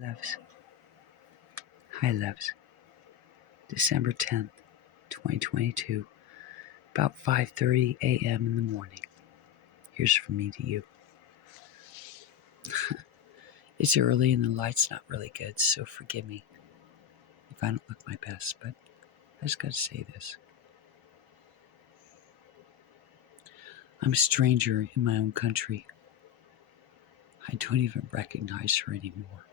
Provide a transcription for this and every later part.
Loves. Hi, loves. December 10th, 2022, about 5:30 a.m. in the morning. Here's from me to you. It's early and the light's not really good, so forgive me if I don't look my best, but I just gotta say this. I'm a stranger in my own country. I don't even recognize her anymore.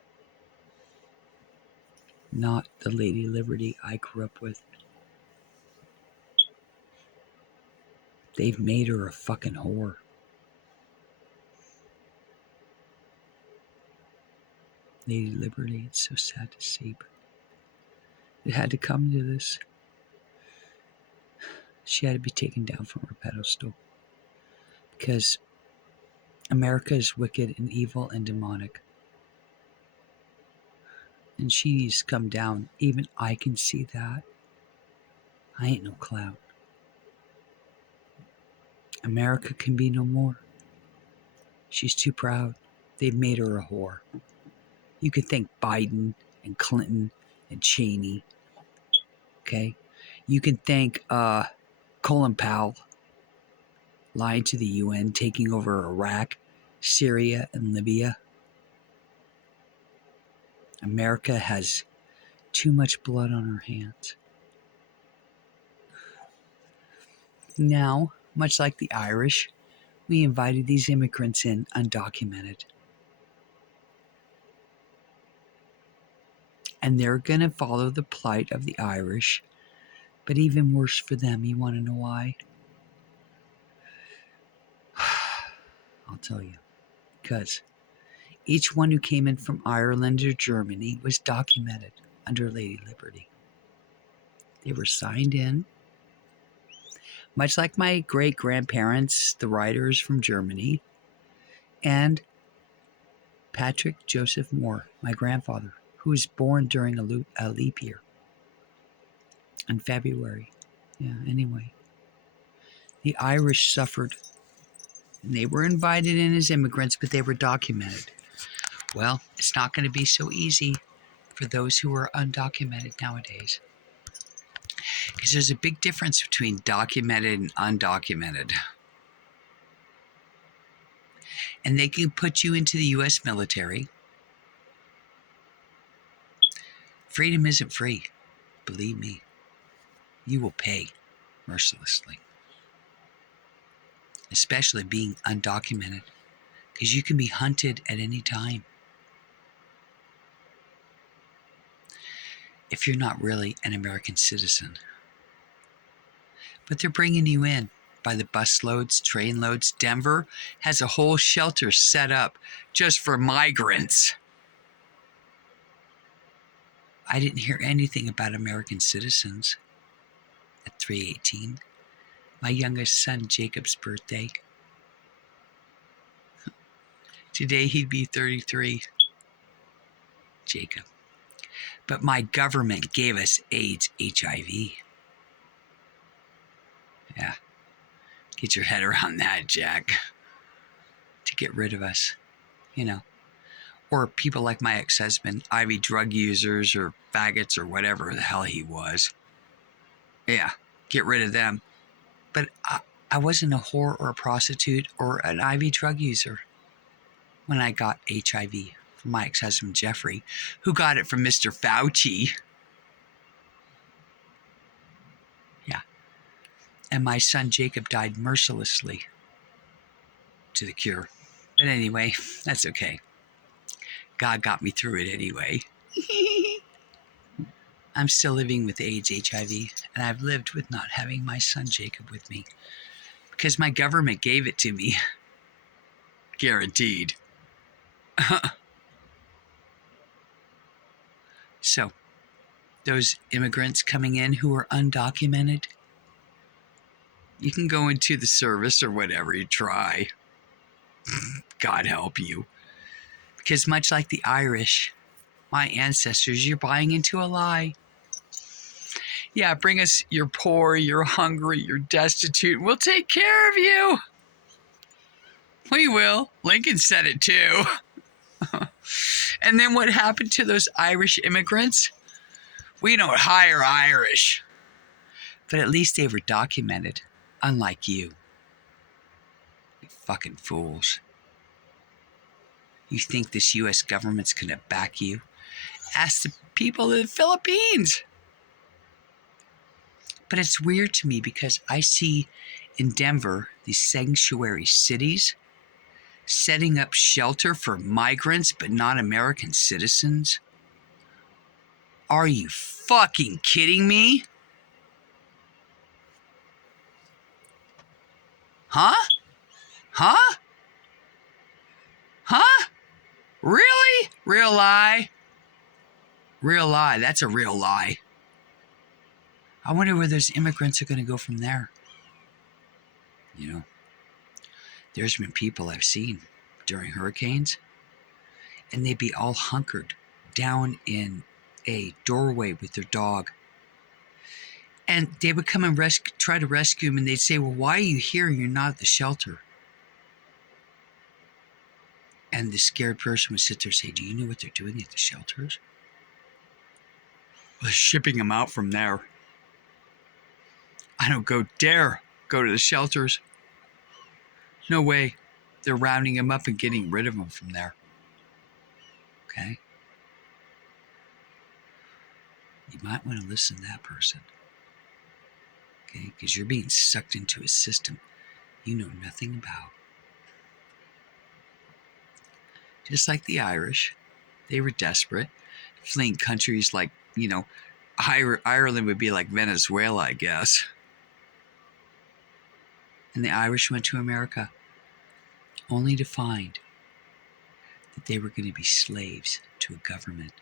Not the Lady Liberty I grew up with. They've made her a fucking whore. Lady Liberty, it's so sad to see, but it had to come to this. She had to be taken down from her pedestal because America is wicked and evil and demonic. And she needs to come down. Even I can see that. I ain't no clown. America can be no more. She's too proud. They've made her a whore. You could thank Biden and Clinton and Cheney. Okay? You can thank Colin Powell lying to the UN, taking over Iraq, Syria, and Libya. America has too much blood on her hands. Now, much like the Irish, we invited these immigrants in undocumented. And they're going to follow the plight of the Irish. But even worse for them, you want to know why? I'll tell you. Because each one who came in from Ireland or Germany was documented under Lady Liberty. They were signed in. Much like my great-grandparents, the writers from Germany, and Patrick Joseph Moore, my grandfather, who was born during a leap year in February. Yeah, anyway. The Irish suffered. And they were invited in as immigrants, but they were documented. Well, it's not going to be so easy for those who are undocumented nowadays. Because there's a big difference between documented and undocumented. And they can put you into the U.S. military. Freedom isn't free. Believe me. You will pay mercilessly. Especially being undocumented. Because you can be hunted at any time. If you're not really an American citizen. But they're bringing you in by the bus loads, train loads. Denver has a whole shelter set up just for migrants. I didn't hear anything about American citizens at 318. My youngest son, Jacob's birthday. Today he'd be 33. Jacob. But my government gave us AIDS, HIV. Yeah. Get your head around that, Jack. To get rid of us, you know. Or people like my ex-husband, IV drug users or faggots or whatever the hell he was. Yeah, get rid of them. But I wasn't a whore or a prostitute or an IV drug user when I got HIV from my ex-husband, Jeffrey, who got it from Mr. Fauci. Yeah. And my son, Jacob, died mercilessly to the cure. But anyway, that's okay. God got me through it anyway. I'm still living with AIDS, HIV, and I've lived with not having my son Jacob with me because my government gave it to me. Guaranteed. So, those immigrants coming in who are undocumented, you can go into the service or whatever you try. God help you. Because much like the Irish, my ancestors, you're buying into a lie. Yeah, bring us, you're poor, you're hungry, you're destitute. We'll take care of you. We will. Lincoln said it too. And then what happened to those Irish immigrants? We don't hire Irish. But at least they were documented, unlike you. You fucking fools. You think this U.S. government's going to back you? Ask the people of the Philippines. But it's weird to me because I see in Denver these sanctuary cities setting up shelter for migrants but not American citizens. Are you fucking kidding me? Huh? Huh? Huh? Really? Real lie? Real lie. That's a real lie. I wonder where those immigrants are going to go from there. You know, there's been people I've seen during hurricanes, and they'd be all hunkered down in a doorway with their dog. And they would come and try to rescue him, and they'd say, well, why are you here? You're not at the shelter. And the scared person would sit there and say, do you know what they're doing at the shelters? Well, shipping them out from there. I don't dare go to the shelters. No way. They're rounding them up and getting rid of them from there. Okay? You might want to listen to that person. Okay? Because you're being sucked into a system you know nothing about. Just like the Irish, they were desperate, fleeing countries like, Ireland would be like Venezuela, I guess. And the Irish went to America only to find that they were going to be slaves to a government.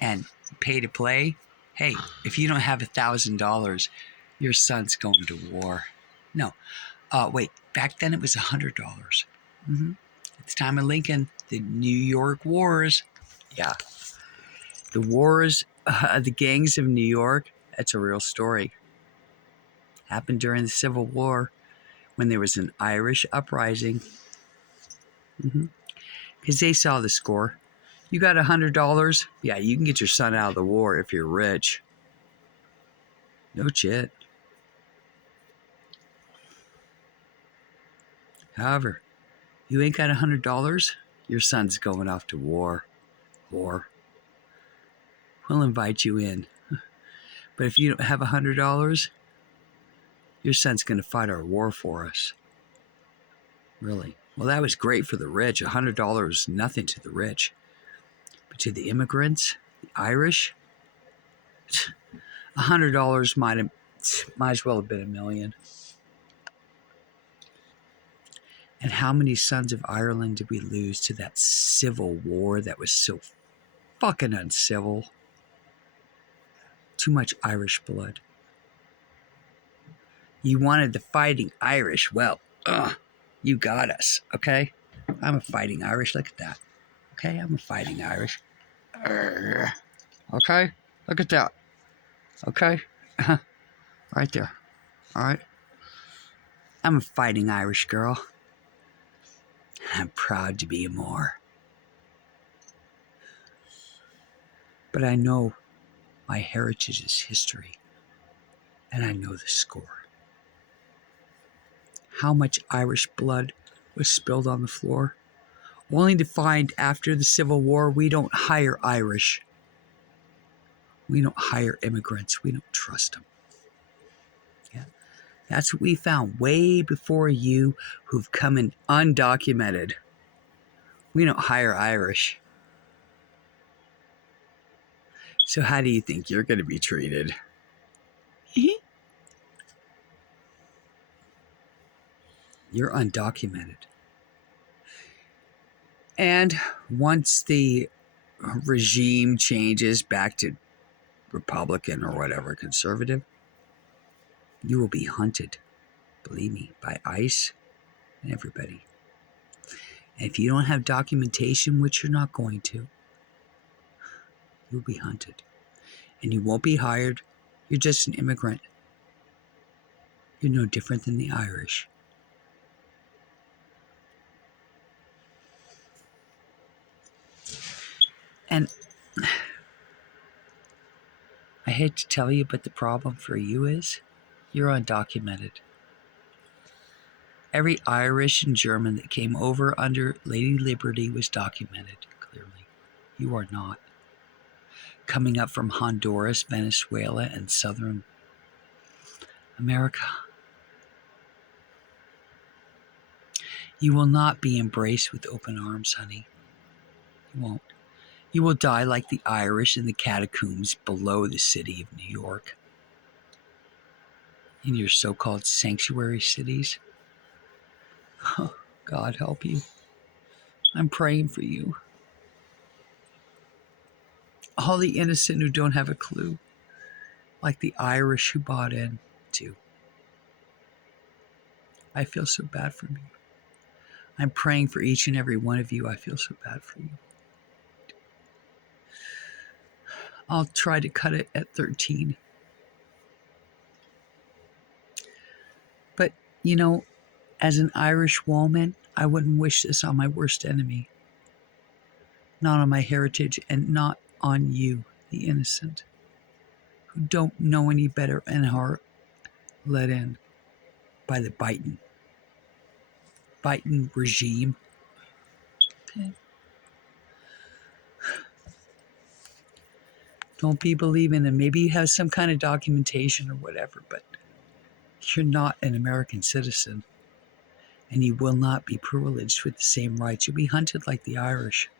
And pay to play, hey, if you don't have $1,000, your son's going to war. No, wait, back then it was $100. Mm-hmm. At the time of Lincoln, the New York Wars. Yeah. The wars, the gangs of New York, that's a real story. Happened during the Civil War when there was an Irish uprising. Because they saw the score. You got $100? Yeah, you can get your son out of the war if you're rich. No shit. However, you ain't got $100, your son's going off to war. We'll invite you in. But if you don't have $100, your son's going to fight our war for us. Really. Well, that was great for the rich. $100 is nothing to the rich. But to the immigrants, the Irish, $100 might as well have been $1 million. And how many sons of Ireland did we lose to that civil war that was so fucking uncivil? Too much Irish blood. You wanted the fighting Irish. Well, you got us, okay? I'm a fighting Irish. Look at that. Okay, I'm a fighting Irish. Okay, look at that. Okay, right there. All right. I'm a fighting Irish girl. I'm proud to be a Moor. But I know my heritage is history, and I know the score. How much Irish blood was spilled on the floor, only to find after the Civil War we don't hire Irish. We don't hire immigrants. We don't trust them. Yeah. That's what we found way before you who've come in undocumented. We don't hire Irish. So how do you think you're going to be treated? You're undocumented. And once the regime changes back to Republican or whatever, conservative, you will be hunted, believe me, by ICE and everybody. And if you don't have documentation, which you're not going to, you'll be hunted. And you won't be hired. You're just an immigrant. You're no different than the Irish. And I hate to tell you, but the problem for you is you're undocumented. Every Irish and German that came over under Lady Liberty was documented, clearly. You are not. Coming up from Honduras, Venezuela, and Southern America, you will not be embraced with open arms, honey. You won't. You will die like the Irish in the catacombs below the city of New York. In your so-called sanctuary cities. Oh, God help you. I'm praying for you. All the innocent who don't have a clue, like the Irish who bought in too. I feel so bad for you. I'm praying for each and every one of you. I feel so bad for you. I'll try to cut it at 13. But, you know, as an Irish woman, I wouldn't wish this on my worst enemy. Not on my heritage and not on you, the innocent, who don't know any better and are let in by the Biden regime. Okay. Don't be believing in. Maybe you have some kind of documentation or whatever, but you're not an American citizen, and you will not be privileged with the same rights. You'll be hunted like the Irish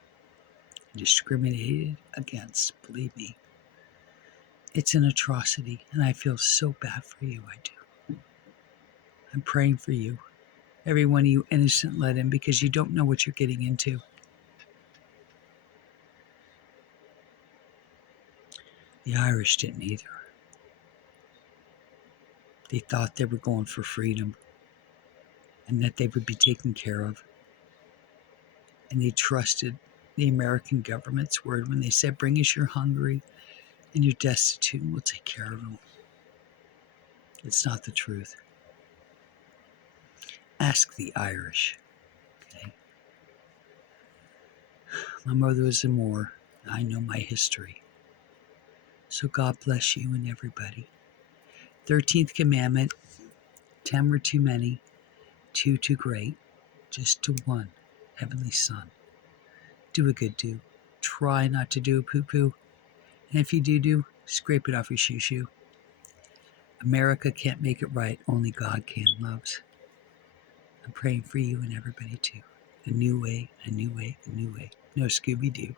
and discriminated against. Believe me, it's an atrocity, and I feel so bad for you. I do. I'm praying for you, every one of you innocent let in, because you don't know what you're getting into. The Irish didn't either. They thought they were going for freedom and that they would be taken care of. And they trusted the American government's word when they said, bring us your hungry and you're destitute and we'll take care of them. It's not the truth. Ask the Irish. Okay? My mother was a Moor. I know my history. So God bless you and everybody. 13th commandment, 10 were too many, 2 too great, just to one, Heavenly Son. Do a good do. Try not to do a poo-poo. And if you do, scrape it off your shoo-shoo. America can't make it right. Only God can, loves. I'm praying for you and everybody too. A new way, a new way, a new way. No Scooby-Doo.